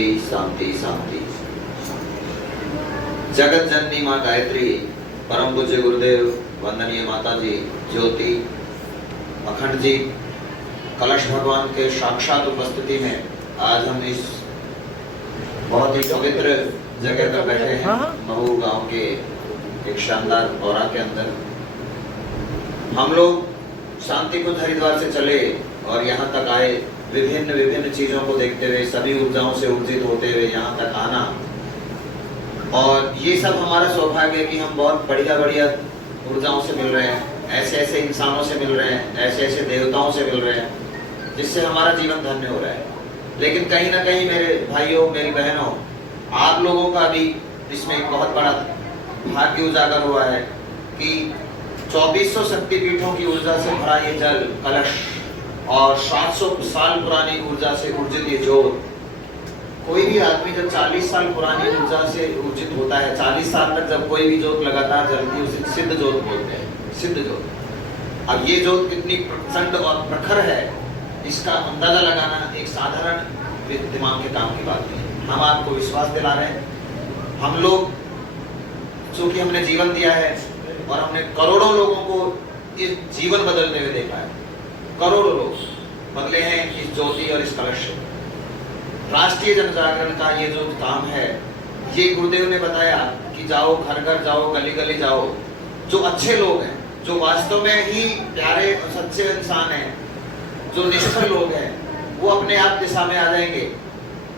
शांति शांति शांति। जगत जननी माँ गायत्री, परम पूज्य गुरुदेव, वंदनीय माता जी ज्योति, अखंड जी, कलश भगवान के साक्षात उपस्थिति में आज हम इस बहुत ही पवित्र जगह पर बैठे हैं, महू गांव के एक शानदार औरा के अंदर। हम लोग शांतिकुंज हरिद्वार से चले और यहाँ तक आए, विभिन्न विभिन्न चीजों को देखते हुए, सभी ऊर्जाओं से ऊर्जित होते हुए यहाँ तक आना। और ये सब हमारा सौभाग्य है कि हम बहुत बढ़िया बढ़िया ऊर्जाओं से मिल रहे हैं, ऐसे ऐसे इंसानों से मिल रहे हैं, ऐसे ऐसे देवताओं से मिल रहे हैं, जिससे हमारा जीवन धन्य हो रहा है। लेकिन कहीं ना कहीं मेरे भाइयों, मेरी बहनों, आप लोगों का भी इसमें एक बहुत बड़ा भाग्य उजागर हुआ है कि 2400 शक्तिपीठों की ऊर्जा से भरा ये जल कलश और 700 साल पुरानी ऊर्जा से ऊर्जित ये जोत। कोई भी आदमी जब 40 साल पुरानी ऊर्जा से ऊर्जित होता है, 40 साल तक जब कोई भी जोत लगातार जलती है, उसे सिद्ध जोत बोलते हैं, सिद्ध जोत। अब ये जोत कितनी प्रचंड और प्रखर है, इसका अंदाजा लगाना एक साधारण दिमाग के काम की बात नहीं है। हम आपको विश्वास दिला रहे हैं। हम लोग चूंकि हमने जीवन दिया है और हमने करोड़ों लोगों को इस जीवन बदलते हुए देखा है, करोड़ों लोग बदले हैं इस ज्योति और इस कलश से। राष्ट्रीय जन जागरण का ये जो काम है, ये गुरुदेव ने बताया कि जाओ, घर घर जाओ, गली गली जाओ। जो अच्छे लोग हैं, जो वास्तव में ही प्यारे और सच्चे इंसान हैं, जो निष्ठुर लोग हैं, वो अपने आप दिशा में आ जाएंगे।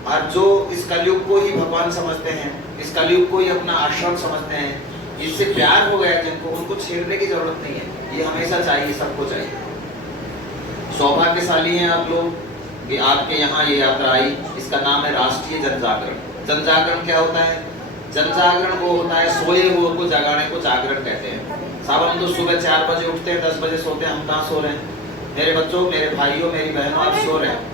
और जो इस कलयुग को ही भगवान समझते हैं, इस कलयुग को ही अपना आश्रम समझते हैं, इससे प्यार हो गया जिनको, उनको छेड़ने की जरूरत नहीं है। ये हमेशा चाहिए, सबको चाहिए। सौभाग्यशाली हैं आप लोग कि आपके यहाँ ये यात्रा आई। इसका नाम है राष्ट्रीय जनजागरण। जनजागरण क्या होता है? जनजागरण वो होता है सोए हुए को जगाने को जागरण कहते हैं। साहब, हम तो सुबह 4 बजे उठते हैं, 10 बजे सोते हैं। हम कहाँ सो रहे हैं? मेरे बच्चों, मेरे भाइयों, मेरी बहनों, आप सो रहे हैं।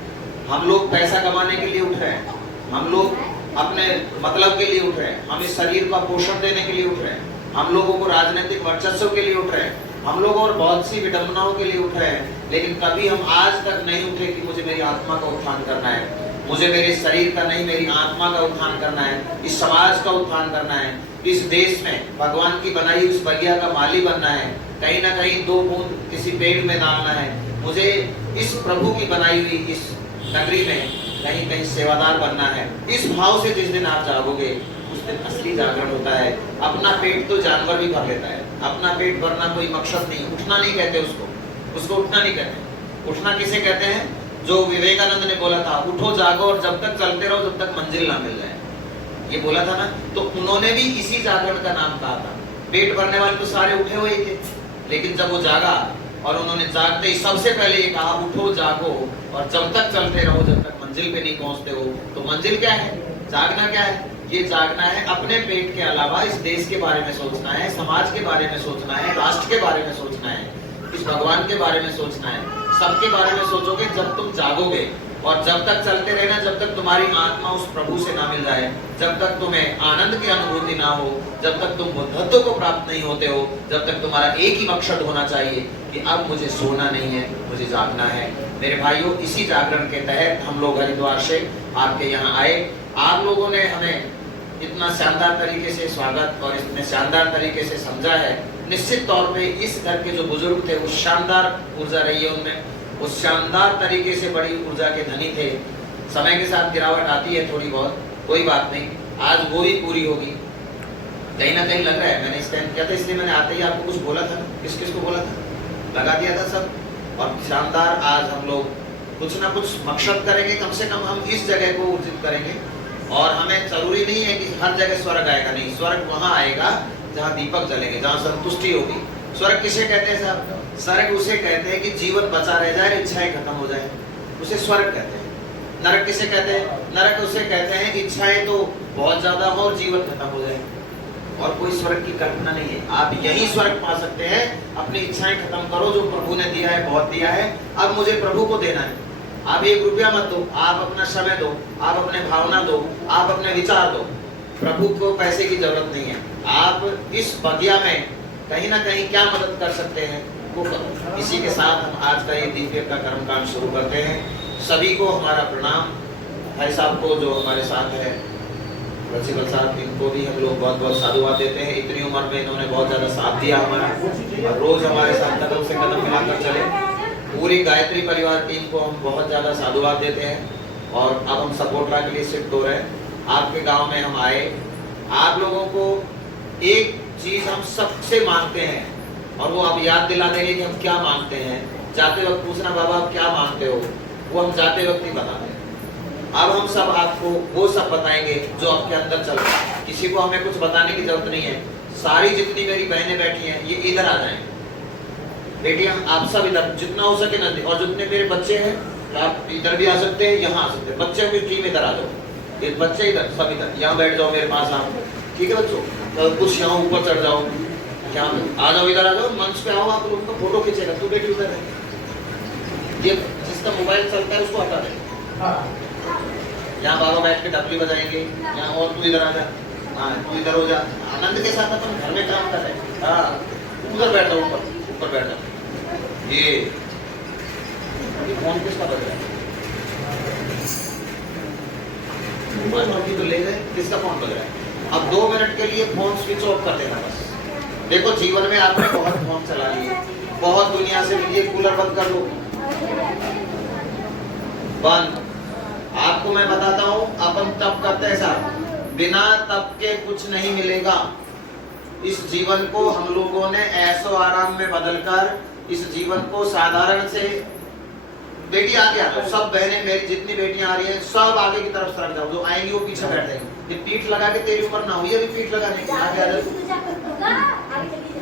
हम लोग पैसा कमाने के लिए उठ रहे हैं, हम लोग अपने मतलब के लिए उठ रहे हैं, हम इस शरीर का पोषण देने के लिए उठ रहे हैं, हम लोगों को राजनीतिक वर्चस्व के लिए उठ रहे हैं, हम लोग और बहुत सी विडंबनाओं के लिए उठ रहे हैं। लेकिन कभी हम आज तक नहीं उठे कि मुझे मेरी आत्मा का उत्थान करना है, मुझे मेरे शरीर का नहीं, मेरी आत्मा का उत्थान करना है, इस समाज का उत्थान करना है, इस देश में भगवान की बनाई उस बगिया का माली बनना है, कहीं ना कहीं 2 बूंद किसी पेड़ में डालना है, मुझे इस प्रभु की बनाई हुई इस नगरी में कहीं कहीं सेवादार बनना है। इस भाव से जिस दिन आप जागोगे, उस दिन असली जागरण होता है। अपना पेट तो जानवर भी भर लेता है, अपना पेट भरना कोई मकसद नहीं। उठना नहीं कहते उसको उठना नहीं कहते। उठना किसे कहते हैं? जो विवेकानंद ने बोला था, उठो जागो और जब तक चलते रहो जब तक मंजिल ना मिल जाए, ये बोला था ना। तो उन्होंने भी इसी जागरण का नाम कहा था। पेट भरने वाले तो सारे उठे हुए थे, लेकिन जब वो जागा और उन्होंने जागते ही सबसे पहले ये कहा, उठो जागो और जब तक चलते रहो जब तक मंजिल पे नहीं पहुंचते हो। तो मंजिल क्या है? जागना क्या है? ये जागना है अपने पेट के अलावा इस देश के बारे में सोचना है, समाज के बारे में सोचना है, राष्ट्र के बारे में सोचना है, इस भगवान के बारे में सोचना है। सबके बारे में सोचोगे जब तुम जागोगे, और जब तक चलते रहना जब तक तुम्हारी आत्मा उस प्रभु से ना मिल जाए, जब तक तुम्हें आनंद की अनुभूति ना हो, जब तक तुम बुद्धत्व को प्राप्त नहीं होते हो, जब तक तुम्हारा एक ही मकसद होना चाहिए कि अब मुझे सोना नहीं है, मुझे जागना है। मेरे भाइयों, इसी जागरण के तहत हम लोग हरिद्वार से आपके यहाँ आए। आप लोगों ने हमें इतना शानदार तरीके से स्वागत और इतने शानदार तरीके से समझा है। निश्चित तौर पे इस घर के जो बुजुर्ग थे, उस शानदार ऊर्जा रही है उनमें, उस शानदार तरीके से बड़ी ऊर्जा के धनी थे। समय के साथ गिरावट आती है थोड़ी बहुत, कोई बात नहीं, आज वो भी पूरी होगी। कहीं ना कहीं लग रहा है, मैंने स्कैन किया था इसलिए मैंने आते ही आपको कुछ बोला था। किस किस को बोला था? लगा दिया था सब। और शानदार आज हम लोग कुछ ना कुछ मकसद करेंगे, कम से कम हम इस जगह को ऊर्जित करेंगे। और हमें जरूरी नहीं है कि हर जगह स्वर्ग आएगा, नहीं, स्वर्ग वहां आएगा जहाँ दीपक जलेंगे, जहाँ संतुष्टि होगी। स्वर्ग किसे कहते हैं साहब? स्वर्ग उसे कहते हैं कि जीवन बचा रह जाए, इच्छाएं खत्म हो जाए, उसे स्वर्ग कहते हैं। नरक किसे कहते हैं? नरक उसे कहते हैं इच्छाएं तो बहुत ज्यादा हो और जीवन खत्म हो जाए, और कोई स्वर्ग की कल्पना नहीं है। आप यही स्वर्ग पा सकते हैं। अपनी इच्छाएं खत्म करो, जो प्रभु ने दिया है बहुत दिया है, अब मुझे प्रभु को देना है। आप 1 रुपया मत दो, आप अपना समय दो, आप अपने भावना दो, आप अपने विचार दो। प्रभु को पैसे की जरूरत नहीं है। आप इस बगिया में कहीं ना कहीं क्या मदद कर सकते हैं वो करो। इसी के साथ हम आज का ये दिव्य का कर्मकांड शुरू करते हैं। सभी को हमारा प्रणाम। भाई साहब को जो हमारे साथ है प्रिंसिपल साहब, इनको भी हम लोग बहुत बहुत साधुवाद देते हैं। इतनी उम्र में इन्होंने बहुत ज़्यादा साथ दिया हमारा और रोज़ हमारे साथ कदम से कदम मिलाकर चले। पूरी गायत्री परिवार टीम को हम बहुत ज़्यादा साधुवाद देते हैं। और अब हम सपोर्टरा के लिए शिफ्ट हो रहे हैं। आपके गांव में हम आए, आप लोगों को एक चीज़ हम सबसे मांगते हैं और वो आप याद दिला देंगे कि हम क्या मांगते हैं। जाते वक्त पूछना बाबा आप क्या मांगते हो, वो हम जाते वक्त ही बताते हैं। अब हम सब आपको वो सब बताएंगे जो आपके अंदर चल रहा है। किसी को हमें कुछ बताने की जरूरत नहीं है। सारी जितनी मेरी बहनें बैठी हैं ये इधर आ जाएं। बेटियां आप सब इधर जितना हो सके नजदीक, और जितने मेरे बच्चे हैं आप इधर भी आ सकते हैं, यहाँ आ सकते हैं। बच्चे की टीम इधर आ जाओ, ये बच्चे इधर सब इधर, यहाँ बैठ जाओ मेरे पास आप, ठीक है बच्चों। तो कुछ यहाँ ऊपर चढ़ जाओ, यहाँ आ जाओ, इधर आ जाओ, मंच पे आओ। आप लोगों का फोटो खींचेगा, तू बेटी उधर है। ये जिसका मोबाइल चलता है उसको हटा दे। यहाँ बाबा बैठ के डबली बजाएंगे, यहाँ और तू इधर आ जा, हाँ तू इधर हो जा। आनंद के साथ अपन घर में काम कर रहे हैं। हाँ उधर बैठ जाओ, ऊपर बैठ जाओ। ये फोन किसका बज रहा है? तो ले गए, किसका फोन बज रहा है? अब 2 मिनट के लिए फोन स्विच ऑफ कर देना बस। देखो जीवन में आपने बहुत फोन चला लिए, बहुत दुनिया से मिलिए, कूलर बंद कर लो, बंद। आपको मैं बताता हूँ, अपन तप करते हैं साहब, बिना तप के कुछ नहीं मिलेगा। इस जीवन को हम लोगों ने ऐसो आराम में बदलकर इस जीवन को साधारण से, बेटी आगे आ जाओ, सब बहनें मेरी जितनी बेटियां आ रही हैं सब आगे की तरफ सरक जाओ, जो आएंगी वो पीछे बैठ जाएंगी। ये पीठ लगा के तेरी उम्र ना हुई अभी पीठ लगाने की, आगे आ जाओ।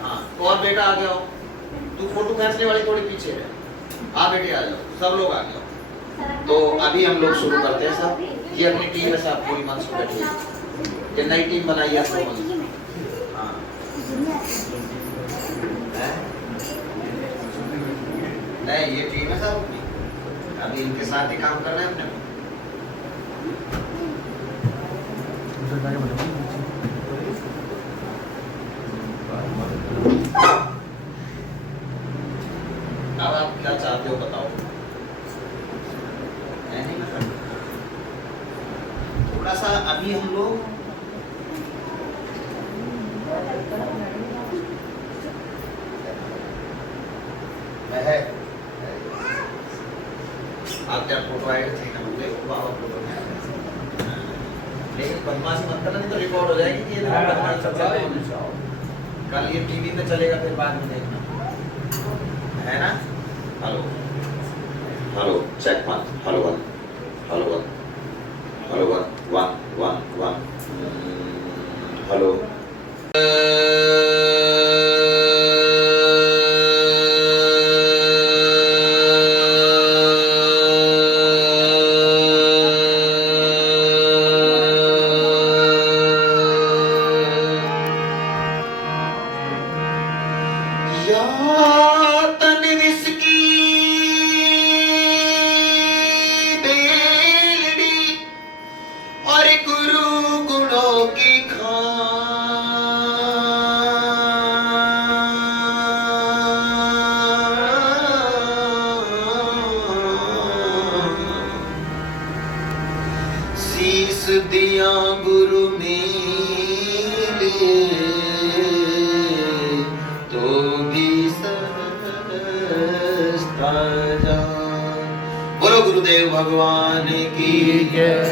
हाँ और बेटा आ गया हो, तू फोटो खींचने वाली थोड़ी पीछे है, आ बेटी आ जाओ, सब लोग आ गए। तो अभी हम लोग शुरू करते हैं साहब। ये अपनी टीम है साहब, पूरी मंच पे बैठी है, ये नई टीम बनाई है आप लोगों ने। हाँ नहीं ये टीम है साहब, अभी इनके साथ ही काम कर रहे हैं अपने। अब आप क्या चाहते हो बताओ? थोड़ा सा अभी हम लोग है आप क्या फोटो आएगा थे ना मुझे बाबा फोटो में, लेकिन बदमाशी मत करना नहीं तो रिकॉर्ड हो जाएगी कि ये बदमाशी चलता है। कल ये टीवी पे चलेगा, फिर बाद में देखना है ना। Hello hello check 1 hello 1 hello 1 hello 1 1 1 1 hello. दिया गुरु मिले तो भी सस्ता जान। बोलो गुरुदेव भगवान की जय।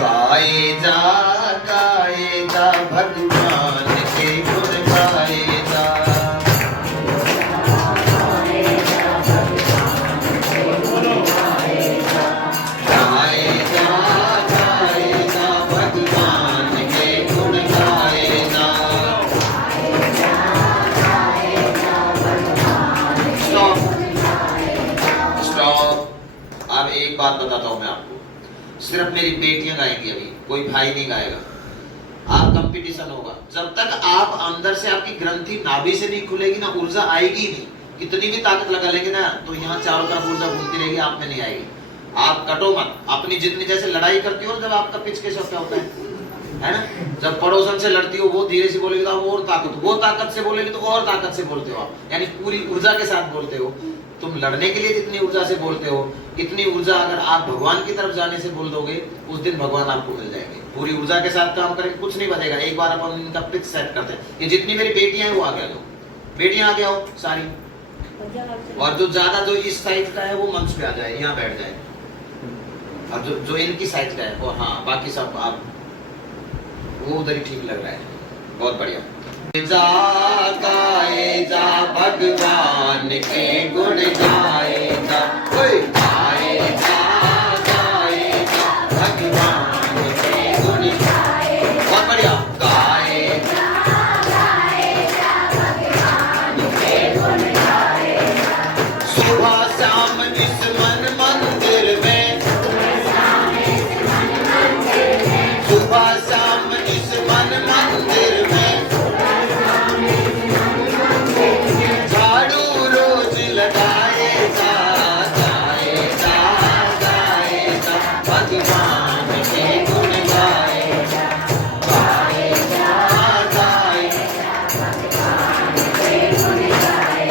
गाए जा भगवान के गुण गाए जा। एक बात बताता हूँ मैं आपको, सिर्फ मेरी बेटियां गाएंगी, अभी कोई भाई नहीं गाएगा। आप कंपटीशन होगा, जब तक आप अंदर से आपकी ग्रंथि नाभि से नहीं खुलेगी ना, ऊर्जा आएगी नहीं। कितनी भी ताकत लगा लेंगे ना तो यहाँ चारों तरफ ऊर्जा घूमती रहेगी, आप में नहीं आएगी। आप कटो मत, अपनी जितनी जैसे लड़ाई करती हो जब आपका पिच के शब्द होता है, है ना। जब पड़ोसन से लड़ती हो वो धीरे से बोलेगी तो आप और ताकत, वो ताकत से बोलेगी तो और ताकत से बोलते हो आप, यानी पूरी ऊर्जा के साथ बोलते हो। तुम लड़ने के लिए जितनी ऊर्जा से बोलते हो, इतनी ऊर्जा अगर आप भगवान की तरफ जाने से बोल दोगे, उस दिन भगवान आपको मिल जाएंगे। पूरी ऊर्जा के साथ काम करेंगे, कुछ नहीं बचेगा। एक बार अपन इनका पिच सेट करते हैं, ये जितनी मेरी बेटियां हैं वो आगे आ जाओ, बेटियां आगे आओ सारी, और जो ज्यादा जो इस साइड का है वो मंच पे आ जाए, यहाँ बैठ जाए, और जो इनकी साइड का है वो, हाँ बाकी सब आप वो उधर ही ठीक लग रहा है, बहुत बढ़िया। जा गाए जा भगवान के गुण गाए जा, गाए जा भगवान के गुण, बहुत बढ़िया, गाए जा भगवान के गुण गाए, सुबह शाम इस मन मंदिर में, सुबह शाम इस मन मंदिर में, झाड़ू रोज लगाए जा, गाए जा भगवान के गुण गाए जा, गाए जा भगवान के गुण गाए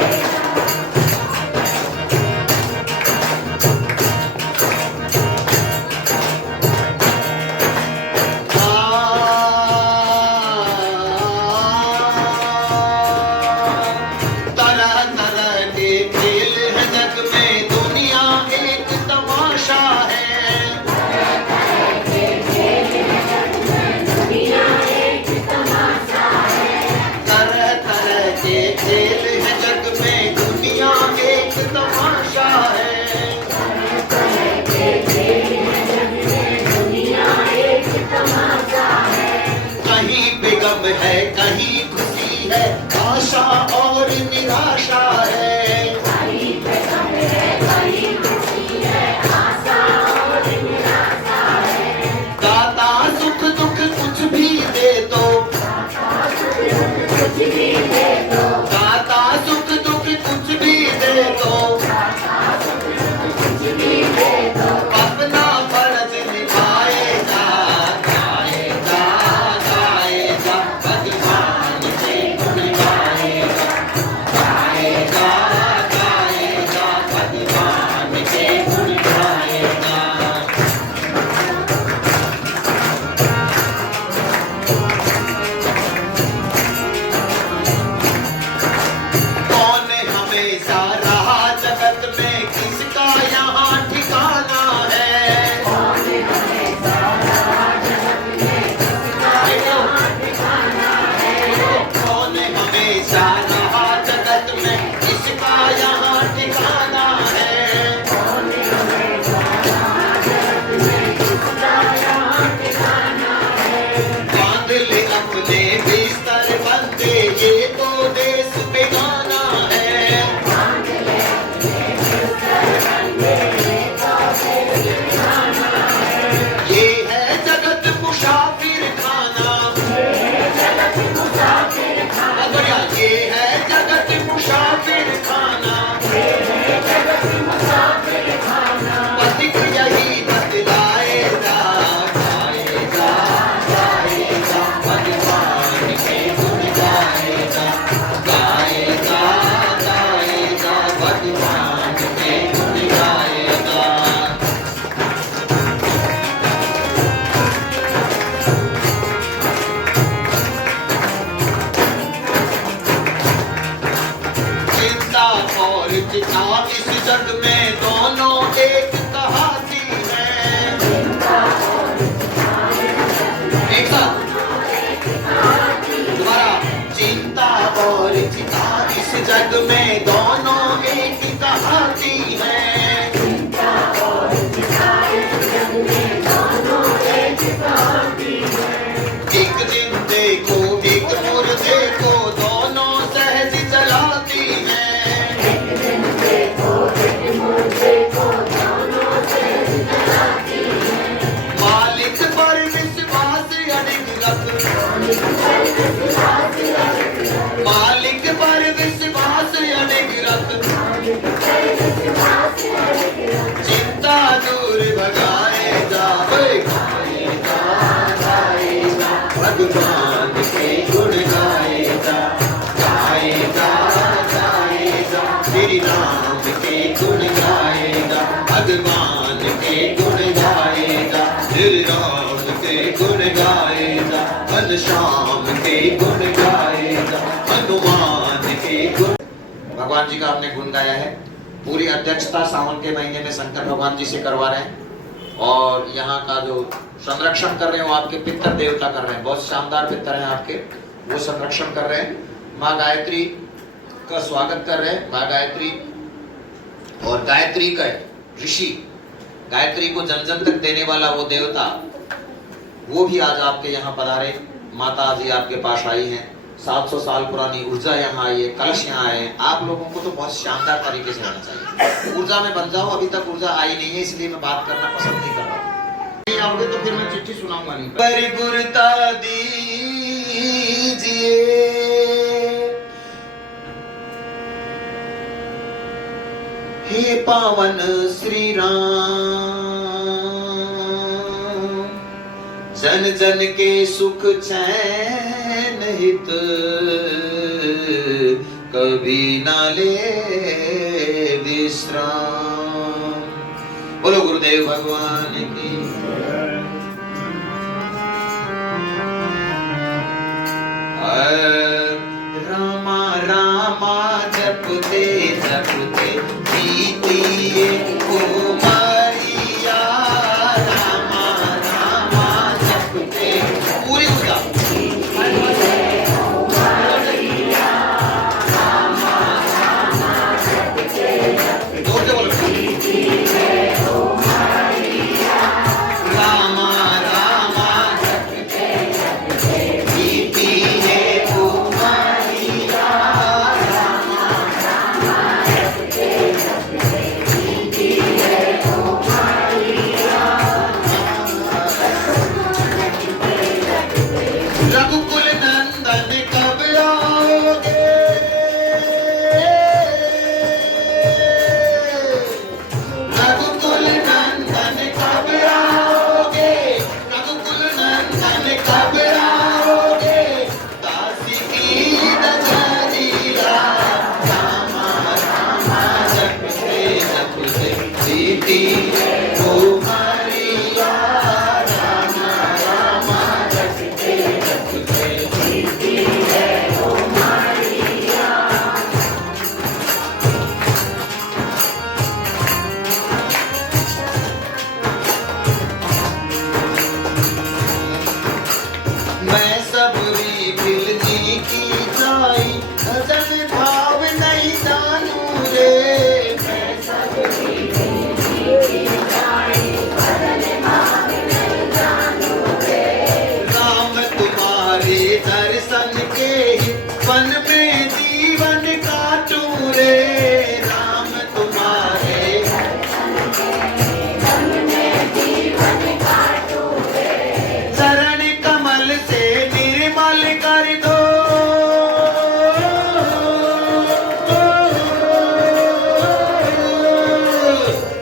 है, कहीं खुशी है, आशा और निराशा है, कहीं गम है, कहीं खुशी है, आशा और निराशा है, दाता सुख दुख कुछ भी दे दो, दाता सुख दुख कुछ भी दे दो, दाता सुख दुख कुछ भी दे दो, दाता सुख दुख कुछ भी दे दो, अपना फर्ज निभाए जा, गाए जा भगवान के गुण गाए जा, गाए जा भगवान के गुण गाए जा। कौन हमेशा रहा जगत में, किसका यहाँ ठिकाना है, कौन हमेशा रहा जगत में, किसका यहाँ ठिकाना है, कौन हमेशा रहा जगत में, किसका यहाँ ठिकाना है, कौन हमेशा रहा जगत में, किसका यहाँ ठिकाना है, बांध ले अपने बिस्तर बंदे, ये तो देश बेगाना है, बांध ले अपने बिस्तर बंदे, ये तो देश बेगाना है, ये है जगत मुसाफिर खाना, ये है जगत मुसाफिर खाना, बढ़िया, ये है जगत मुसाफिर खाना, ये है जगत मुसाफिर खाना, पथिक यही बतलाए जा, गाए जा भगवान के गुण गाए जा, गाए जा भगवान के गुण गाए जा। चिंता और चिता इस जग में दोनों एक कहाती है, एक साथ दोबारा, चिंता और चिता इस जग में दोनों एक कहाती है, चिंता और चिता इस जग में दोनों एक कहाती है, एक जिंदे को एक मुर्दे को दोनों सहज चलाती है, एक जिंदे को एक मुर्दे को दोनों सहज चलाती है, मालिक पर विश्वास अडिग रख, मालिक पर विश्वास अडिग श्री राम के गुण गाए जा, घनश्याम के गुण गाए जा, हनुमान के गुण। भगवान जी का हमने गुण गाया है। पूरी अध्यक्षता सावन के महीने में शंकर भगवान जी से करवा रहे हैं और यहाँ का जो संरक्षण कर रहे हैं वो आपके पितर देवता कर रहे हैं। बहुत शानदार पितर हैं आपके, वो संरक्षण कर रहे हैं। माँ गायत्री का स्वागत कर रहे हैं। माँ गायत्री और गायत्री का ऋषि, गायत्री को जन जन तक देने वाला वो देवता, वो भी आज आपके यहाँ पधारे। माता जी आपके पास आई हैं। 700 साल पुरानी ऊर्जा यहाँ आई है, कलश यहाँ आए हैं। आप लोगों को तो बहुत शानदार तरीके से होना चाहिए। ऊर्जा में बन जाओ। अभी तक ऊर्जा आई नहीं है, इसलिए मैं बात करना पसंद नहीं कर रहा हूँ। नहीं आओगे तो फिर मैं चिट्ठी सुनाऊंगा नहीं। पर गुरता दीजिए, हे पावन श्री राम, जन जन के सुख चैन हित कभी ना ले विश्राम। बोलो गुरुदेव भगवान की। रामा रामा जपते जपते जीतिए कुमारिया, रामा रामा जपते पूरी ऊर्जा। जोर से बोलो। रामा रामा जपते जीतिए कुमारिया, रामा रामा जपते जीतिए कुमारिया। रघुकुल नंदन कब आओगे, रघुकुल नंदन कब आओगे, रघुकुल नंदन कब आओगे, दासी की नजरिया, रामा रामा जपते जपते जीती कुमारिया, रामा रामा जपते जपते जीती कुमारिया। मैं सबरी फिलजी की जाई, भजन भाव नहीं जानू रे। मैं सबरी फिलजी की जाई, भजन भाव नहीं जानू रे। राम तुम्हारे दर्शन के ही वन में जीवन काटू रे, राम तुम्हारे चरण कमल से निर्मल कर दो,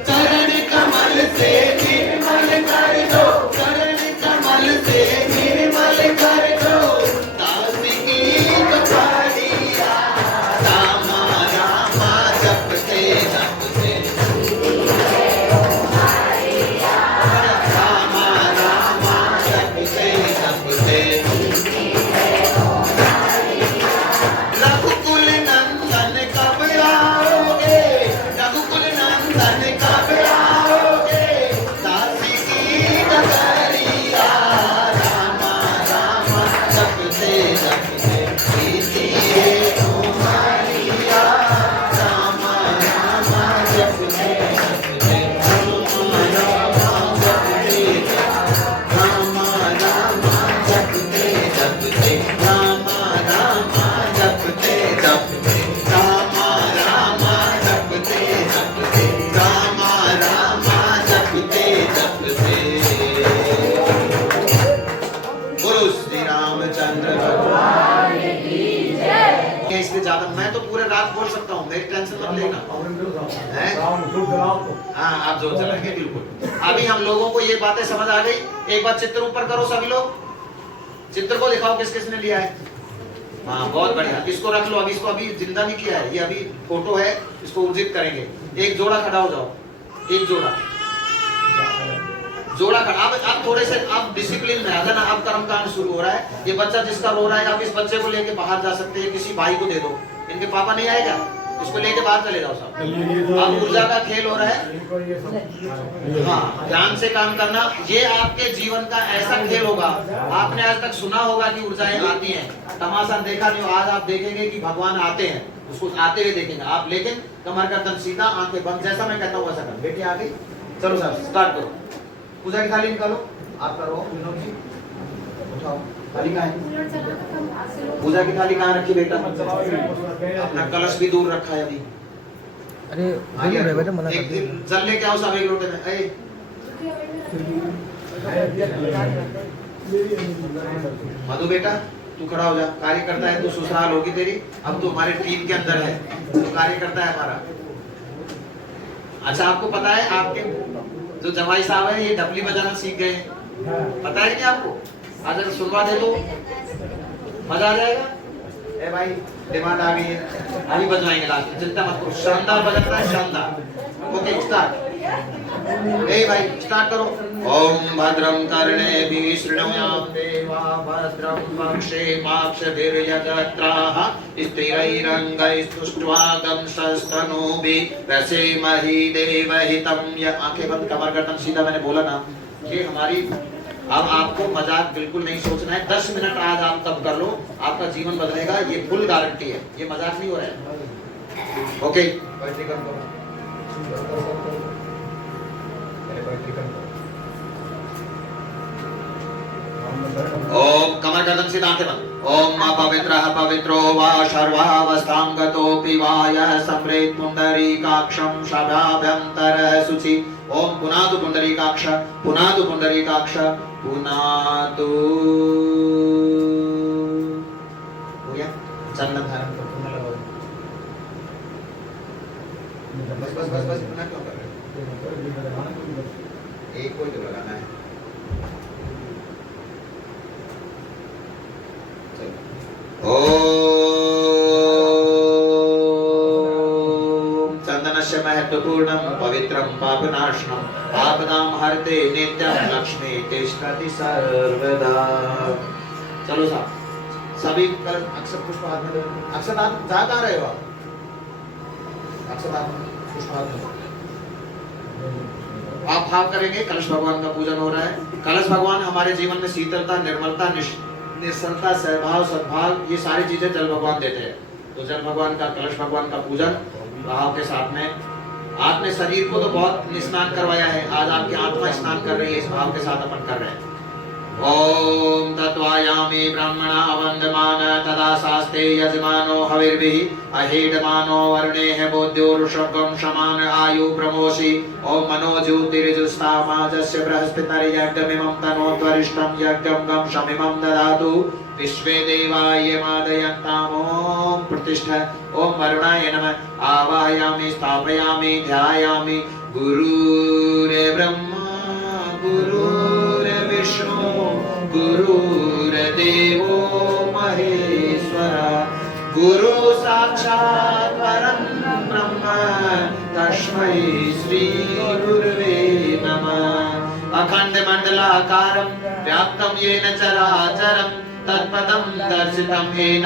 चरण कमल से निर्मल कर दो, चरण कमल से निर्मल कर दो, दासी की दुआरिया, रामा रामा जपते जपते रामा रामा जपते जपते रघुकुल नंदन कब आओगे, रघुकुल नंदन कब आओगे, दासी की नगरिया, रामा रामा जपते जपते जीतिए कुमारिया, रामा रामा जपते जपते रामा रामा जपते जपते रामा रामा जपते जपते रामा रामा जपते जपते रामा रामा जपते जपते। बोलो श्री रामचंद्र भगवान की जय। इसलिए ज्यादा मैं तो पूरे रात बोल सकता हूँ, मेरी टेंशन मत लेना। हैं? हाँ आप जोर चलाएंगे बिल्कुल। अभी हम लोगों को ये बातें समझ आ गई। एक बार चित्र ऊपर करो सभी लोग, चित्र को दिखाओ किस किसने लिया है। हाँ बहुत बढ़िया, इसको रख लो। अभी इसको अभी जिंदा नहीं किया है, ये अभी फोटो है, इसको उर्जित करेंगे। एक जोड़ा खड़ा हो जाओ, एक जोड़ा जोड़ा खड़ा। आप थोड़े से आप डिसिप्लिन में आ जाना। आप कर्मकांड शुरू हो रहा है। ये बच्चा जिसका रो रहा है, आप इस बच्चे को लेके बाहर जा सकते हैं, किसी भाई को दे दो। इनके पापा नहीं आएगा, उसको लेके बाहर चले जाओ साहब। अब ऊर्जा का खेल हो रहा है। हाँ, ध्यान से काम करना। ये आपके जीवन का ऐसा खेल होगा। आपने आज तक सुना होगा कि ऊर्जाएं आती हैं, तमाशा देखा नहीं हो। आज आप देखेंगे कि भगवान आते हैं, उसको आते हुए देखेंगे आप। लेकिन कमर गर्दन सीधा, आंखें बंद, जैसा मैं कहता हूँ वैसा कर। बेटी आ गई, चलो साहब स्टार्ट करो। पूजा की थाली निकालो। आप करो विनोद जी, उठाओ। थाली कहाँ है? पूजा की थाली कहाँ रखी बेटा? अपना कलश भी दूर रखा है अभी। अरे बेटा मना कर दे। जल लेके आओ सब एक लोटे में। ए मधु बेटा तू खड़ा हो जा। कार्यकर्ता है तू, ससुराल होगी तेरी। अब तू हमारे टीम के अंदर है, तो कार्यकर्ता है हमारा। अच्छा, आपको पता है आपके जो जमाई साहब है ये डबली बजाना सीख गए, पता है कि आपको? आज अगर सुनवा दे तो मजा आ जाएगा। ए भाई डिमांड आ गई है, अभी बजवाएंगे लास्ट में, चिंता मत करो। शानदार बजाता है, शानदार। Okay start. ए भाई स्टार्ट करो। ओम भद्रं कर्णेभिः शृणुयाम देवा भद्रं पक्षेमाक्षभिर्यजत्राः स्थिरैरङ्गैस्तुष्ट्वा दंशस्तनूभिः प्रसीमहि देवहितं य। आंखें बंद, कमर गर्दन सीधा। मैंने बोला ना कि हमारी, अब आपको मजाक बिल्कुल नहीं सोचना है। 10 मिनट आज आप तब कर लो, आपका जीवन बदलेगा। ये फुल गारंटी है, ये मजाक नहीं हो रहा है। ओके ओम कमर गर्दन सीधा, आंखें बंद। ओम अपवित्रः पवित्रो वा सर्वावस्थां गतोऽपि वा यः स्मरेत् पुण्डरीकाक्षं शभाभ्यन्तरः शुचि। ओम पुनातु पुण्डरीकाक्ष, पुनातु पुण्डरीकाक्ष, पुनातु। हो गया? चंदन धारण करो, पुण्य लगाओ। बस बस बस बस, इतना क्यों कर रहे हो? एक को ही तो लगाना है। ओम चंदनस्य महत्वपूर्णं पवित्रं पापनाशनं आपदां हरते नित्यं लक्ष्मी तिष्ठति सर्वदा। चलो साहब सभी कर अक्षत पुष्प हाथ में दो। अक्षत आप जा कहाँ रहे हो? आप अक्षत आप पुष्प हाथ में। आप भाव करेंगे। कलश भगवान का पूजन हो रहा है। कलश भगवान हमारे जीवन में शीतलता, निर्मलता, निस्संता, सहभाव, सद्भाव, ये सारी चीजें जल भगवान देते हैं। तो जल भगवान का, कलश भगवान का पूजन भाव के साथ में। आपने शरीर को तो बहुत स्नान करवाया है, आज आपकी आत्मा स्नान कर रही है, इस भाव के साथ अपन कर रहे हैं। ओम तत्वायामि ब्रह्मणा वंदमान तदा शास्ते यजमानो हविर्भिः अहेडमानो वर्णेः बोध्योरुषभं समान आयु प्रमोषि। ओम मनो ज्योतिर्जुस्तामाजस्य बृहस्पतिर्यज्ञमिमं तनोत्वरिष्ठं यज्ञं गं शमिमं ददातु विश्वे देवाय मादयन्ताम्। ओम प्रतिष्ठ। ओम वरुणाय नमः। आवाहयामि स्थापयामि ध्यायामि। गुरुर्ब्रह्मा गुरुर्विष्णु गुरुर्देवो महेश्वरा गुरु साक्षात् परं ब्रह्म तस्मै श्री गुरुवे नमः। अखंड मंडलाकारं व्याप्तं येन चराचरं तत्पदं दर्शितं येन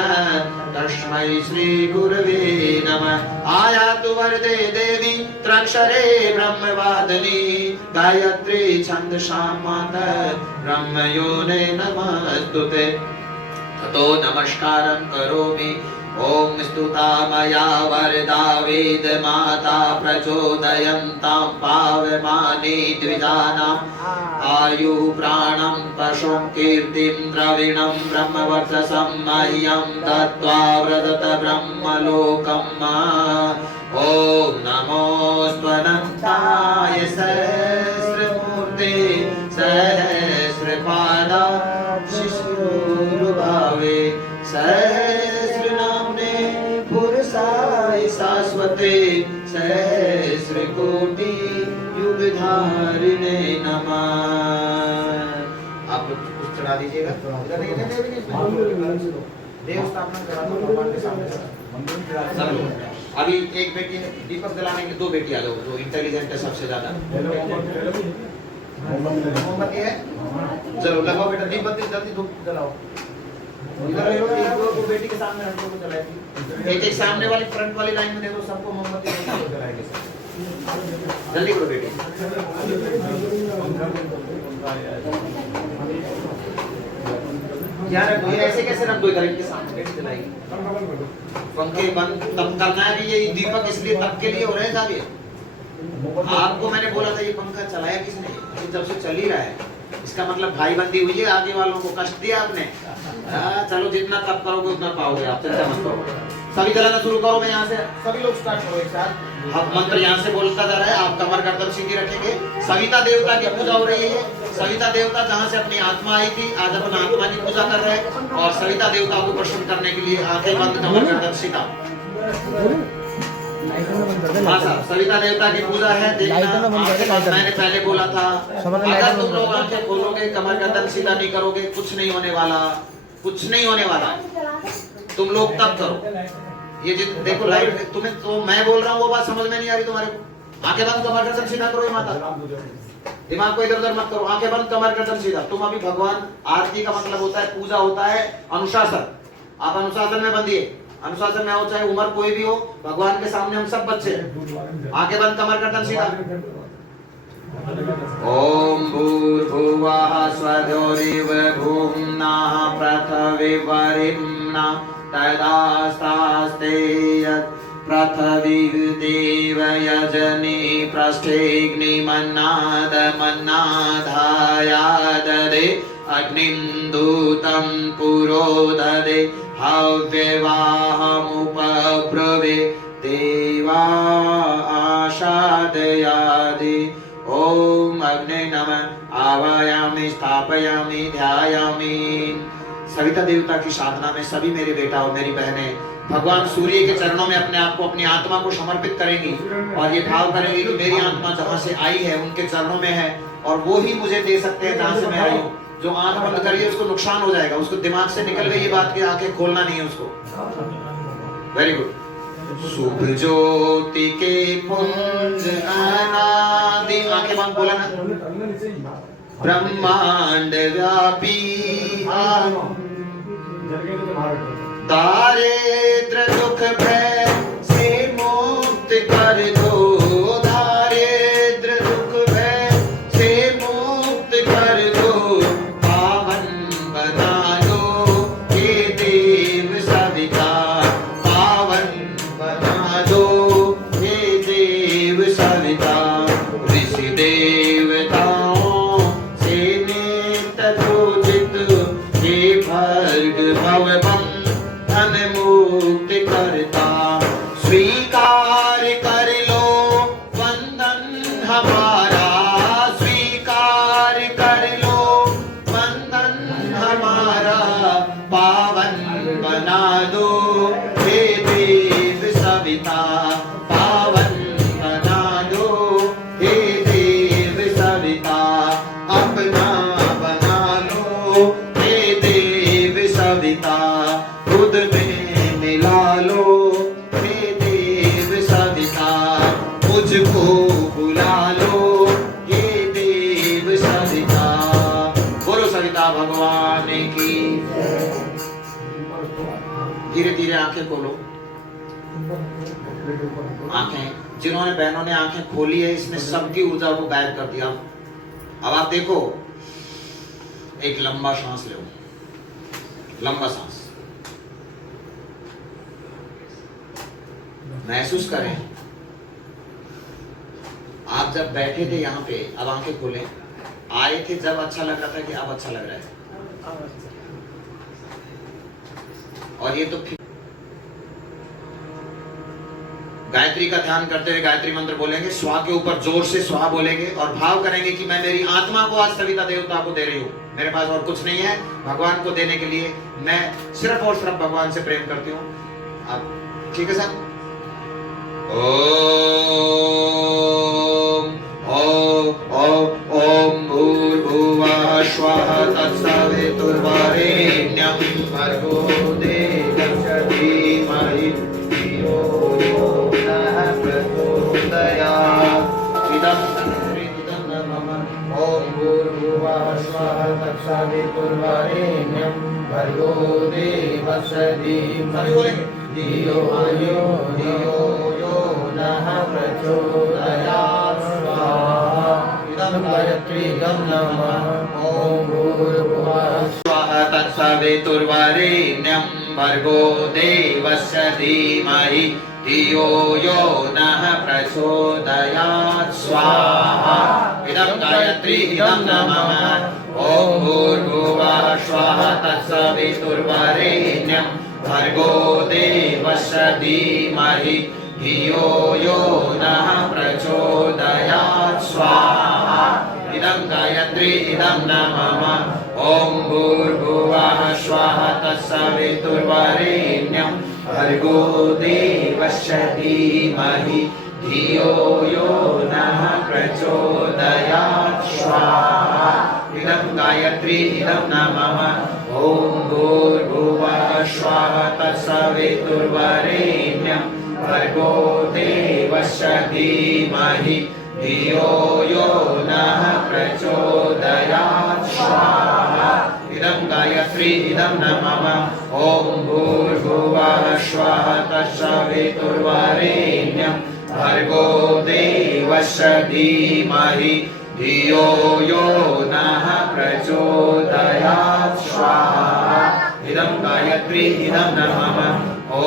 तस्मै श्री गुरुवे नमः। आयातु वरदे देवी त्रक्षरे ब्रह्मवादिनी गायत्री छन्दसां माता ब्रह्मयोने नमस्तुते। ततो नमस्कारं करोमि। ओम स्तुता मया वरदा वेद माता प्रचोदयन्तां पावमानि द्विजानाम् आयु प्राणं पशुं कीर्तिं द्रविणं ब्रह्मवर्चसं मह्यं दत्त्वा व्रजत ब्रह्मलोकम्। ओम नमो स्वनन्ताय सहस्रमूर्ते सहस्रपादा शिशुरुभावे सहस्रनाम्ने पुरुषाय शाश्वते सहस्रकोटि युगधारिणे नमः। आप लोग कुछ चढ़ा दीजिएगा। देव स्थापना करा दो भगवान के सामने। अभी एक बेटी है, दीपक जलाने के लिए 2 बेटी आ जाओ, जो इंटेलिजेंट है सबसे ज्यादा। मोमबत्ती है? चलो लगाओ बेटा, दीपबत्ती जल्दी धूप जलाओ। इधर ले लो, एक को बेटी के सामने रखो तो जलाएगी। एक सामने वाली फ्रंट वाली लाइन में दे दो सबको मोमबत्ती, तो जलाएंगे सब। जल्दी करो बेटी। यार ये ऐसे कैसे रख दो इधर इनके सामने, बेटी जलाएगी। पंखे बंद तब करना है, ये दीपक इसलिए तब के लिए हो रहे हैं साहब। ये आपको मैंने बोला था ये पंखा चलाया किसने? तो जब से चल ही रहा है, इसका मतलब भाई बंदी हुई है, आगे वालों को कष्ट दिया आपने। चलो जितना तब करोगे उतना पाओगे आप, चिंता मत करो। सभी जलाना शुरू करो। मैं यहाँ से सभी लोग स्टार्ट करो एक साथ। अब मंत्र यहाँ से बोलता जा रहा है, आप कमर गर्दन सीधी रखेंगे। सविता देवता की पूजा हो रही है। सविता देवता जहाँ से अपनी आत्मा आई थी, आज अपन आत्मा की पूजा कर रहे हैं। और सविता देवता को प्रसन्न करने के लिए आंखें बंद, कमर गर्दन सीधा। हाँ साहब, सविता देवता की पूजा है। देखना, मैंने पहले बोला था, अगर तुम लोग आंखें खोलोगे, कमर गर्दन सीधा नहीं करोगे, कुछ नहीं होने वाला, कुछ नहीं होने वाला। तुम लोग तब करो। ये देखो लाइट, तुम्हें तो मैं बोल रहा हूँ वो बात समझ में नहीं आ रही तुम्हारे को। आंखें बंद, कमर गर्दन सीधा करो। ये माता, दिमाग को इधर उधर मत करो। आंखें बंद, कमर गर्दन सीधा। तुम अभी भगवान, आरती का मतलब होता है, पूजा होता है अनुशासन। आप अनुशासन में बंधिए। अनुशासन में हो, चाहे उम्र कोई भी हो, भगवान के सामने हम सब बच्चे। आंखें बंद, कमर गर्दन सीधा। ओम भूर्भुवः स्वधोरिव भूम्नाः पृथिवीवरिम्ना तदास्तास्ते यत् पृथिवीदेव यजने पृष्ठेऽग्निमन्नादमन्नाधायाददे अग्निन्दूतं पुरोददे हव्यवाहमुपब्रवे देवा आशादयादि। ओम अग्ने नमः आवायामि स्थापयामि ध्यायामि। सविता देवता की साधना में सभी मेरे बेटा और मेरी बहनें भगवान सूर्य के चरणों में अपने आप को, अपनी आत्मा को समर्पित करेंगी और ये भाव करेंगी कि मेरी आत्मा जहाँ से आई है उनके चरणों में है और वो ही मुझे दे सकते हैं जहाँ से मैं आई हूँ। जो आंख बंद करिए उसको नुकसान हो जाएगा, उसको दिमाग से निकल गई ये बात कि आंखें खोलना नहीं है उसको। Very good. शुभ ज्योति के पुंज अनादि, आंखें बंद बोला ना, ब्रह्मांड व्यापी दारिद्र दुख भय से मुक्त कर दो। दारिद्र दुख भय से मुक्त कर दो। पावन बना दो हे देव सविता, पावन बना दो हे देव सविता। ऋषि देवताओं से नित्य पूजित हे भर्गभव बंधन मुक्त करता। स्वीकार कर लो बंधन हमारा, स्वीकार कर लो बंधन हमारा। पावन बना दो हे देव सविता, पावन बना दो हे देव सविता। अपना बना लो हे देव सविता, खुद में मिला लो हे देव सविता। मुझको बुला लो हे देव सविता। बोलो सविता भगवान की। धीरे धीरे आंखें खोलो। आंखें, जिन्होंने बहनों ने आंखें खोली है इसने सबकी ऊर्जा को गायब कर दिया। अब आप देखो, एक लंबा सांस लो, लंबा सांस महसूस करें। आप जब बैठे थे यहाँ पे, अब आंखें खोलें। आए थे जब अच्छा लग रहा था कि अब अच्छा लग रहा है? और ये तो गायत्री का ध्यान करते हुए गायत्री मंत्र बोलेंगे, स्वा के ऊपर जोर से स्वा बोलेंगे और भाव करेंगे कि मैं मेरी आत्मा को आज सविता देवता को दे रही हूँ। मेरे पास और कुछ नहीं है, भगवान को देने के लिए मैं सिर्फ और सिर्फ भगवान से प्रेम करती हूँ। आप ठीक है साहब? ओम भूर्भुवः स्वः तत्सवितुर्वरेण्यं भर्गो देवस्य धीमहि धियो यो नः प्रचोदयात्। इदं तन्त्रितं नमः। ओम स्वाहा तत्सवितुर्वरेण्यं भर्गो देवस्य धीमहि धियो यो नः प्रचोदयात् स्वाहा इदं गायत्रीदं नमः ॐ भूर्भुवः स्वाहा तत्सवितुर्वरेण्यं भर्गो देवस्य धीमहि धियो यो नः प्रचोदयात् स्वाहा इदं गायत्री इदं नमः ॐ भूर्भुवः स्वाहा तत्सवितुर्वरेण्यं भर्गो देवस्य धीमहि धियो यो नः प्रचोदयात् स्वाहा इदं गायत्री इदं नमः ॐ भूर्भुवः स्वाहा तत्सवितुर्वरेण्यं भर्गो देवस्य धीमहि धियो यो नः प्रचोदयात् स्वाहा इदं गायत्री इदं नमः ॐ भूर्भुवः स्वाहा तत्सवितुर्वरेण्यं भर्गो देवस्य धीमहि धियो यो नः प्रचोदयात् स्वाहा इदं गायत्री इदं नमः ॐ भूर्भुवः स्वाहा तत्सवितुर्वरेण्यं भर्गो देवस्य धीमहि धियो यो नः प्रचोदयात् स्वाहा इदं गायत्री इदं नमः ॐ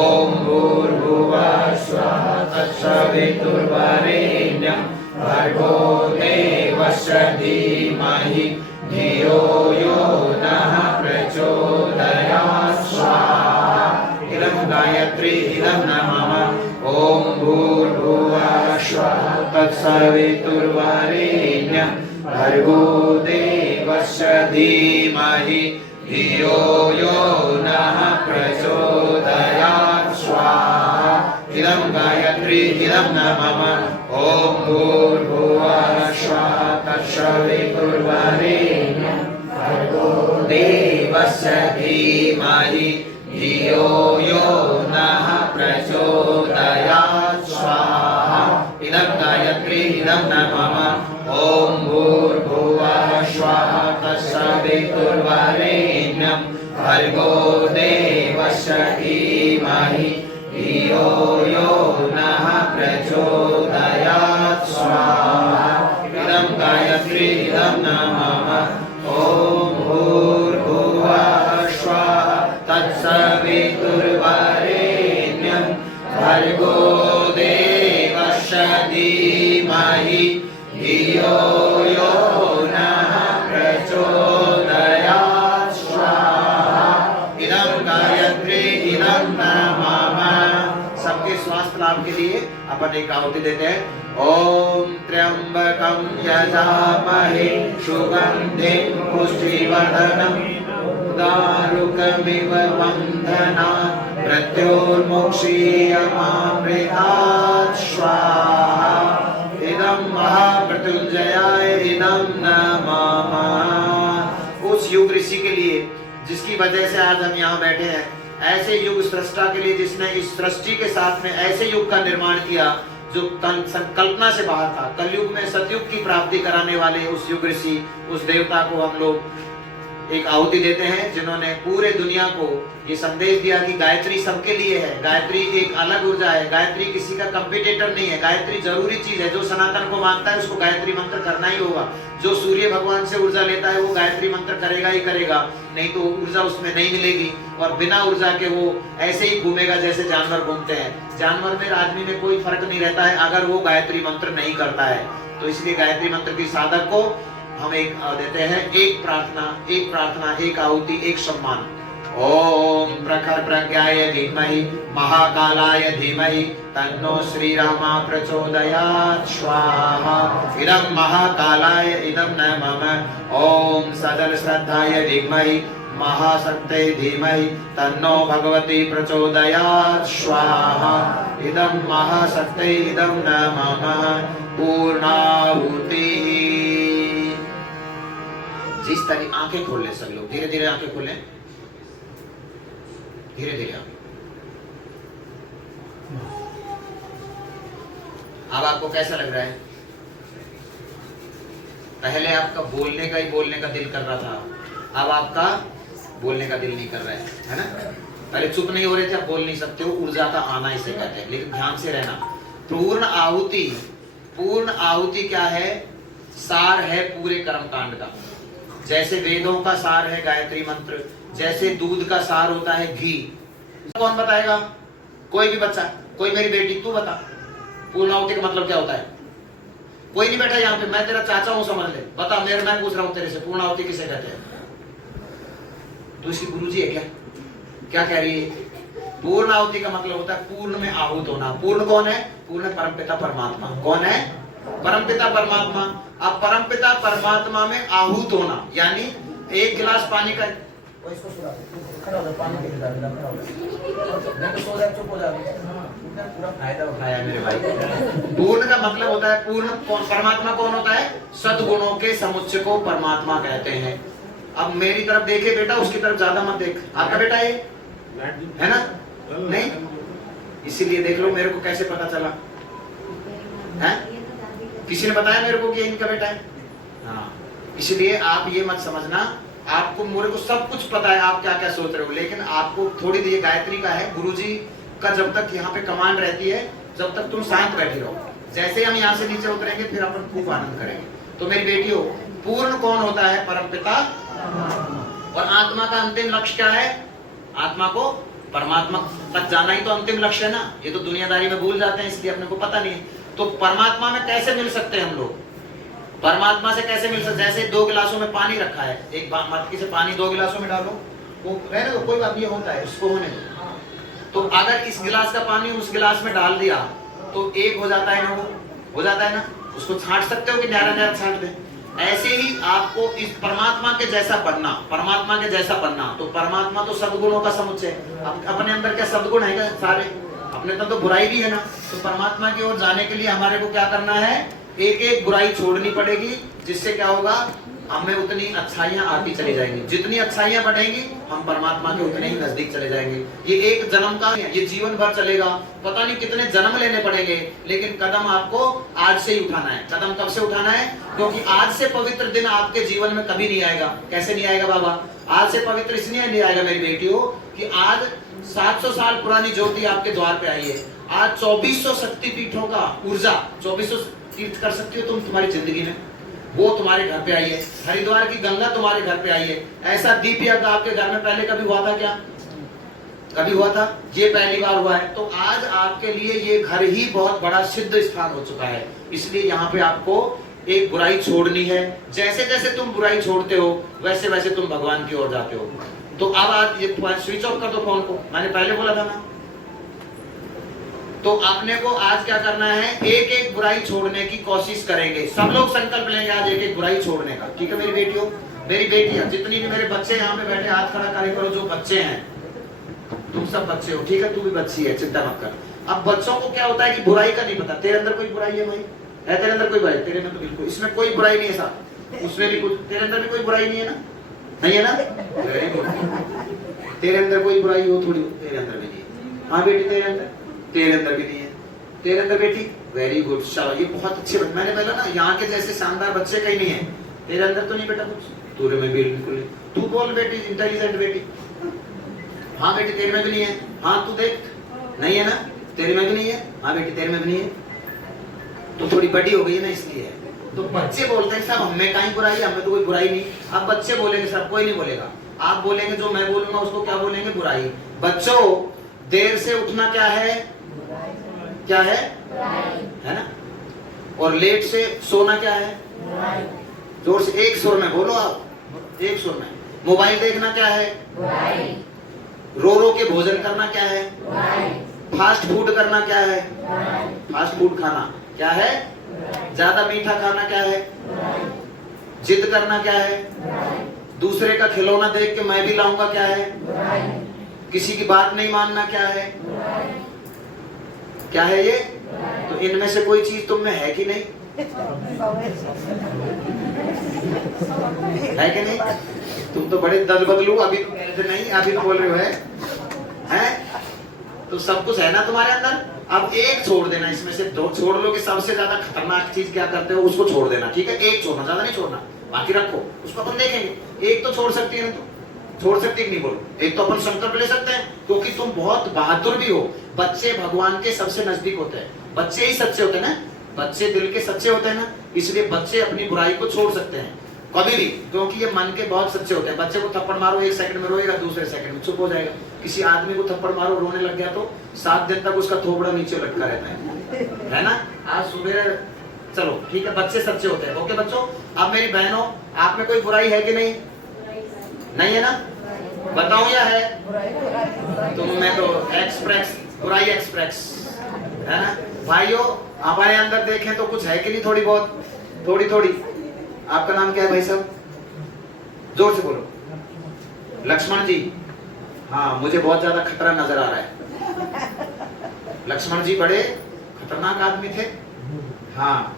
भूर्भुवः स्वाहा तत्सवितुर्वरेण्यं भर्गो देवस्य धीमहि धियो यो नः प्रचोदयात् स्वाहा इदं गायत्री इदं नमः ॐ भूर्भुवः स्वाहा तत्सवितुर्वरेण्यं भर्गो देवस्य धीमहि धियो यो नः प्रचोदयात् स्वाहा इदं गायत्री इदं नमः ॐ भूर्भुवः स्वाहा तत्सवितुर्वरेण्यं भर्गो देवस्य धीमहि धियो यो नः प्रचोदयात् स्वाहा इदं गायत्री इदं नमः ॐ भूर्भुवः स्वाहा तत्सवितुर्वरेण्यं भर्गो देवस्य धीमहि धियो यो नः प्रचोदयात् स्वाहा इदं गायत्री इदं नमः ॐ भूर्भुवः स्वाहा तत्सवितुर्वरेण्यं भर्गो देवस्य धीमहि धियो यो नः प्रचोदयात् स्वाहा इदं गायत्री इदं नमः। सबके स्वास्थ्य लाभ के लिए अपन एक आहुति देते हैं। ओम त्र्यंबकं यजामहे सुगंधिं पुष्टिवर्धनम् दारुकमिव बन्धनात् मृत्योर्मुक्षीयमामृतात् स्वाहा इदं महामृत्युंजयाय इदं नमः। उस युग ऋषि के लिए जिसकी वजह से आज हम यहाँ बैठे हैं, ऐसे युग सृष्टा के लिए जिसने इस सृष्टि के साथ में ऐसे युग का निर्माण किया जो संकल्पना से बाहर था। कलयुग में सतयुग की प्राप्ति कराने वाले उस युग ऋषि, उस देवता को हम लोग एक आहुति देते हैं, जिन्होंने पूरे दुनिया को ये संदेश दिया कि गायत्री सबके लिए है। गायत्री एक अलग ऊर्जा है, गायत्री किसी का कंपटीटर नहीं है। गायत्री जरूरी चीज है। जो सनातन को मानता है उसको गायत्री मंत्र करना ही होगा। जो सूर्य भगवान से ऊर्जा लेता है वो गायत्री मंत्र करेगा ही करेगा, नहीं तो ऊर्जा उसमें नहीं मिलेगी। और बिना ऊर्जा के वो ऐसे ही घूमेगा जैसे जानवर घूमते हैं। जानवर में आदमी में कोई फर्क नहीं रहता है अगर वो गायत्री मंत्र नहीं करता है। तो इसलिए गायत्री मंत्र की साधक को हम एक देते हैं, एक प्रार्थना, एक आहुति, एक सम्मान। ओम प्रखर प्रज्ञाय धीमहि महाकालाय धीमहि तन्नो श्रीरामा प्रचोदयात् स्वाहा इदं महाकालाय इदं नमः। ओम सजल श्रद्धाय धीमहि महाशक्ते धीमहि तन्नो भगवती प्रचोदयात् स्वाहा इदं महाशक्ते इदं नमः। पूर्णाहुति। जिस तरह आंखें खोल ले सब लोग, धीरे धीरे आंखें खोलें, धीरे धीरे। अब आपको कैसा लग रहा है? पहले आपका बोलने का दिल कर रहा था, अब आपका बोलने का दिल नहीं कर रहा है ना। पहले चुप नहीं हो रहे थे, अब बोल नहीं सकते हो, ऊर्जा का आना इसे कहते हैं। लेकिन ध्यान से रहना, पूर्ण आहुति क्या है? सार है पूरे कर्म कांड का। जैसे वेदों का सार है गायत्री मंत्र, जैसे दूध का सार होता है घी। कौन बताएगा? कोई भी बच्चा, कोई मेरी बेटी, तू बता पूर्ण आहुति का मतलब क्या होता है? कोई नहीं बैठा यहाँ पे, मैं तेरा चाचा हूं, समझ ले, बता। मैं पूछ रहा हूं तेरे से, पूर्ण आहुति किसे कहते हैं? तू इसकी गुरुजी है क्या? क्या कह रही है? पूर्ण आहुति का मतलब होता है पूर्ण में आहूत होना। पूर्ण कौन है? पूर्ण परमपिता परमात्मा। कौन है? परमपिता परमात्मा। अब परमपिता परमात्मा में आहूत होना, यानी एक गिलास पानी का, इसको सुना खड़ा हो जा, पानी के गिलास खड़ा हो जा, नहीं तो सो जा, चुप हो जा, पूरा फायदा उठाया मेरे भाई। पूर्ण का मतलब होता है पूर्ण। परमात्मा कौन होता है? सद्गुणों के समुच्चय को परमात्मा कहते हैं। अब मेरी तरफ देखे बेटा, उसकी तरफ ज्यादा मत देख। आपका बेटा है ना? नहीं, इसीलिए देख लो मेरे को कैसे पता चला है? किसी ने बताया मेरे को कि इनका बेटा है। हाँ, इसलिए आप ये मत समझना आपको, मेरे को सब कुछ पता है आप क्या क्या सोच रहे हो, लेकिन आपको थोड़ी देर गायत्री का है, गुरुजी का जब तक यहाँ पे कमांड रहती है, जब तक तुम शांत बैठे रहो। जैसे हम यहाँ से नीचे उतरेंगे फिर अपन खूब आनंद करेंगे। तो मेरी बेटी हो, पूर्ण कौन होता है? परमपिता। और आत्मा का अंतिम लक्ष्य क्या है? आत्मा को परमात्मा तक जाना ही तो अंतिम लक्ष्य है ना। ये तो दुनियादारी में भूल जाते हैं, इसलिए अपने को पता नहीं। तो परमात्मा में कैसे मिल सकते हैं हम लोग? परमात्मा से कैसे मिल सकते? जैसे 2 गिलासों में पानी रखा है, एक मटकी से पानी 2 गिलासों में डालो, वो रहने दो, कोई बात नहीं, होता है, उसको होने दो। तो अगर इस गिलास का पानी उस गिलास में डाल दिया तो एक हो जाता है ना, वो हो जाता है ना। उसको छांट सकते हो कि न्यारा न्यारा छांट दे? ऐसे ही आपको इस परमात्मा के जैसा बनना, परमात्मा के जैसा बनना। तो परमात्मा तो सद्गुणों का समुच्चय है। अपने अंदर क्या सद्गुण है क्या? सारे अपने अंदर तो बुराई भी है ना। तो परमात्मा की ओर जाने के लिए हमारे को क्या करना है? एक एक बुराई छोड़नी पड़ेगी, जिससे क्या होगा? हमें उतनी अच्छाइयां आती चली जाएंगी। जितनी अच्छाइयां बढ़ेंगी हम परमात्मा के उतने ही नजदीक चले जाएंगे। ये एक जन्म का, ये जीवन भर चलेगा, पता नहीं कितने जन्म लेने पड़ेंगे, लेकिन कदम आपको आज से ही उठाना है। कदम कब से उठाना है? क्योंकि आज से पवित्र दिन आपके जीवन में कभी नहीं आएगा। कैसे नहीं आएगा बाबा? आज से पवित्र इसलिए नहीं आएगा मेरी बेटियों कि आज 700 साल पुरानी ज्योति आपके द्वार पे आई है। आज 2400 शक्तिपीठों का ऊर्जा, 2400 तीर्थ कर सकती हो तुम तुम्हारी जिंदगी में, वो तुम्हारे घर पे आई है। हरिद्वार की गंगा तुम्हारे घर पे आई है। ऐसा दीप यज्ञ आपके घर में पहले कभी हुआ था क्या? कभी हुआ था? ये पहली बार हुआ है। तो आज आपके लिए ये घर ही बहुत बड़ा सिद्ध स्थान हो चुका है। इसलिए यहाँ पे आपको एक बुराई छोड़नी है। जैसे जैसे तुम बुराई छोड़ते हो वैसे वैसे तुम भगवान की ओर जाते हो। तो अब आज ये स्विच ऑफ कर दो फोन को, मैंने पहले बोला था ना। तो आपने को आज क्या करना है? एक एक बुराई छोड़ने की कोशिश करेंगे। सब लोग संकल्प लेंगे आज एक एक बुराई छोड़ने का। ठीक है मेरी बेटियों, मेरी बेटियां, जितनी भी मेरे बच्चे यहाँ पे बैठे, हाथ खड़ा करे करो। जो बच्चे हैं, तुम सब बच्चे हो, ठीक है? तू भी बच्ची है, चिंता मत कर। अब बच्चों को क्या होता है कि बुराई का नहीं पता। तेरे अंदर कोई बुराई है भाई? है तेरे अंदर कोई बुराई? तेरे में तो बिल्कुल, इसमें कोई बुराई नहीं है साहब, उसमें भी कुछ, तेरे अंदर भी कोई बुराई नहीं है ना? नहीं है ना? Very good. तेरे अंदर कोई बुराई हो थोड़ी, तेरे अंदर भी नहीं है। हाँ बेटी, तेरे अंदर भी नहीं है। तेरे अंदर बेटी, वेरी गुड, शाबाश, ये बहुत अच्छे बच्चे। मैंने बोला ना, यहाँ के जैसे शानदार बच्चे कहीं नहीं है। तेरे अंदर तो नहीं बेटा कुछ? तेरे में बिल्कुल। तू बोल बेटी, इंटेलिजेंट बेटी। हाँ बेटी, तेरे में भी नहीं है। हाँ तू देख, नहीं है ना? तेरे में भी नहीं है। हाँ बेटी, तेरे में भी नहीं है। तो थोड़ी बड़ी हो गई है ना, इसलिए। तो बच्चे बोलते हैं साहब हमें कहीं बुराई, हमें तो कोई बुराई नहीं। अब बच्चे बोलेंगे साहब, कोई नहीं बोलेगा। आप बोलेंगे जो मैं बोलूंगा उसको क्या बोलेंगे? बुराई। बच्चों, देर से उठना क्या है? क्या है? है ना? और लेट से सोना क्या है? जोर से एक सुर में बोलो आप, एक सुर में। मोबाइल देखना क्या है? रो रो के भोजन करना क्या है? फास्ट फूड करना क्या है? फास्ट फूड खाना क्या है? ज्यादा मीठा खाना क्या है? जिद करना क्या है? दूसरे का खिलौना देख के मैं भी लाऊंगा क्या है? किसी की बात नहीं मानना क्या है? क्या है ये? तो इनमें से कोई चीज तुम में है कि नहीं? है कि नहीं? तुम तो बड़े दल बदलू, अभी तो नहीं, अभी तो बोल रहे हो है? तो सब कुछ है ना तुम्हारे अंदर। अब एक छोड़ देना, इसमें से दो छोड़ लो कि सबसे ज्यादा खतरनाक चीज क्या करते हो उसको छोड़ देना, ठीक है। एक छोड़ना, ज्यादा नहीं छोड़ना, बाकी रखो, उसको अपन देखेंगे। एक तो छोड़ सकती है ना, तुम छोड़ सकती है कि नहीं बोलो। एक तो अपन संकल्प ले सकते हैं, क्योंकि तुम बहुत बहादुर भी हो। बच्चे भगवान के सबसे नजदीक होते हैं, बच्चे ही सच्चे होते हैं ना, बच्चे दिल के सच्चे होते हैं ना, इसलिए बच्चे अपनी बुराई को छोड़ सकते हैं कभी भी, क्योंकि ये मन के बहुत सच्चे होते हैं। बच्चे को थप्पड़ मारो 1 सेकंड में रोएगा, दूसरे सेकंड में चुप हो जाएगा। किसी आदमी को थप्पड़ मारो रोने लग गया तो 7 दिन तक उसका थोबड़ा नीचे लटका रहता है ना। आज सुबह चलो ठीक है, बच्चे सच्चे होते हैं। ओके बच्चों, अब मेरी बहनों, आप में कोई बुराई है कि नहीं? नहीं है ना? बताऊं या है? तुम में तो एक्सप्रेस बुराई एक्सप्रेस है ना। भाइयों, हमारे अंदर देखें तो कुछ है कि नहीं? थोड़ी बहुत, थोड़ी थोड़ी। आपका नाम क्या है भाई साहब? जोर से बोलो। लक्ष्मण जी। हाँ, मुझे बहुत ज्यादा खतरा नजर आ रहा है। लक्ष्मण जी बड़े खतरनाक आदमी थे। हाँ,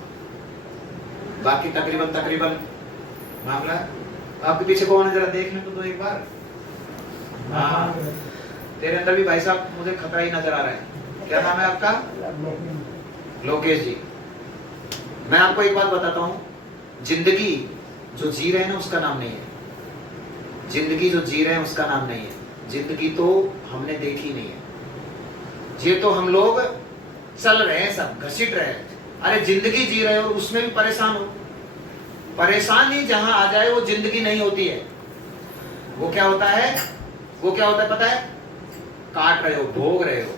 बाकी तकरीबन मामला। आपके पीछे कौन है, जरा देखने को तो एक बार। हाँ, तेरे अंदर भी भाई साहब मुझे खतरा ही नजर आ रहा है। क्या नाम है आपका? लोकेश जी। मैं आपको एक बात बताता हूँ, जिंदगी जो जी रहे हैं ना उसका नाम नहीं है। जिंदगी जो जी रहे हैं उसका नाम नहीं है। जिंदगी तो हमने देखी नहीं है, ये तो हम लोग चल रहे हैं, सब घसीट रहे हैं। अरे जिंदगी जी रहे हो, उसमें भी परेशान हो। परेशानी जहां आ जाए वो जिंदगी नहीं होती है। वो क्या होता है? वो क्या होता है पता है? काट रहे हो, भोग रहे हो,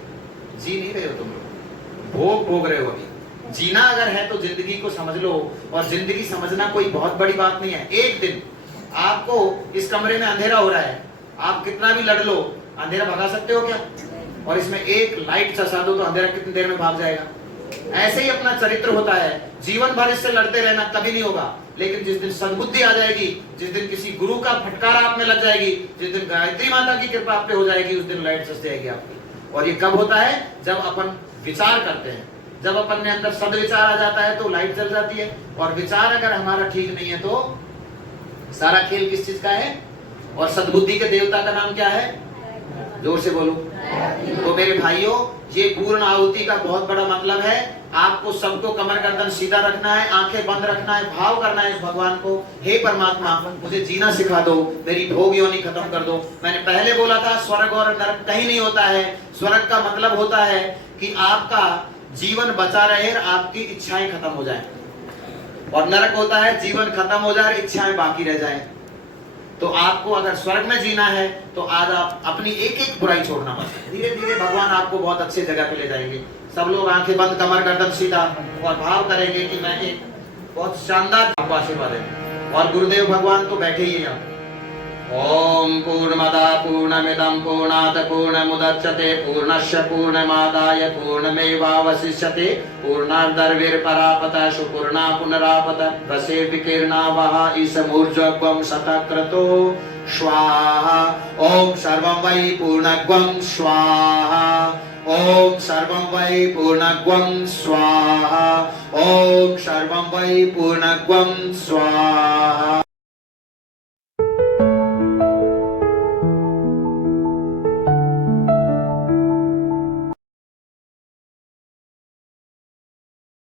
जी नहीं रहे हो तुम लोग, भोग रहे हो। अभी जीना अगर है तो जिंदगी को समझ लो, और जिंदगी समझना कोई बहुत बड़ी बात नहीं है। एक दिन आपको इस कमरे में अंधेरा हो रहा है, आप कितना भी लड़ लो, अंधेरा भगा सकते हो क्या? और इसमें एक लाइट चसा दो तो अंधेरा कितनी देर में भाग जाएगा। ऐसे ही अपना चरित्र होता है, जीवन भर इससे लड़ते रहना कभी नहीं होगा। लेकिन जिस दिन सद्बुद्धि आ जाएगी, जिस दिन किसी गुरु का फटकार आप में लग जाएगी, जिस दिन गायत्री माता की कृपा आप पे हो जाएगी, उस दिन लाइट चस जाएगी आपकी। और ये कब होता है? जब अपन विचार करते हैं, जब अपन में अंदर सदविचार आ जाता है तो लाइट जल जाती है। और विचार अगर हमारा ठीक नहीं है तो सारा खेल किस चीज का है? और सद्बुद्धि के देवता का नाम क्या है? जोर से बोलो। तो मेरे भाइयों, ये पूर्ण आहुति का बहुत बड़ा मतलब है, आपको सबको कमर गर्दन सीधा रखना है, आंखें बंद रखना है, भाव करना है इस भगवान को, हे परमात्मा मुझे जीना सिखा दो, मेरी भोग योनि खत्म कर दो। मैंने पहले बोला था स्वर्ग और नरक कहीं नहीं होता है। स्वर्ग का मतलब होता है कि आपका जीवन बचा रहे और आपकी इच्छाएं खत्म हो जाएं, और नरक होता है जीवन खत्म हो जाए, इच्छाएं बाकी रह जाएं। तो आपको अगर स्वर्ग में जीना है तो आज आप अपनी एक एक बुराई छोड़ना मत। धीरे धीरे भगवान आपको बहुत अच्छे जगह पे ले जाएंगे। सब लोग आंखें बंद, कमर गर्दन सीधा, और भाव करेंगे कि मैं एक बहुत शानदार आपको आशीर्वाद है। और गुरुदेव भगवान तो बैठे ही हैं। ओम पूर्णमदा पूर्णमिदं पूर्णात् पूर्णमुदच्यते पूर्णस्य पूर्णमादाय पूर्णमेवावशिष्यते पूर्णार्धर्विर्परापतः सुपूर्णा पुनरापतः वसे विकीर्णा वः ईशमूर्जोग्वं शतक्रतो स्वाहा। ओम सर्वं वै पूर्णग्वं स्वाहा। ओम सर्वं वै पूर्णग्वं स्वाहा। ओम सर्वं वै पूर्णग्वं स्वाहा।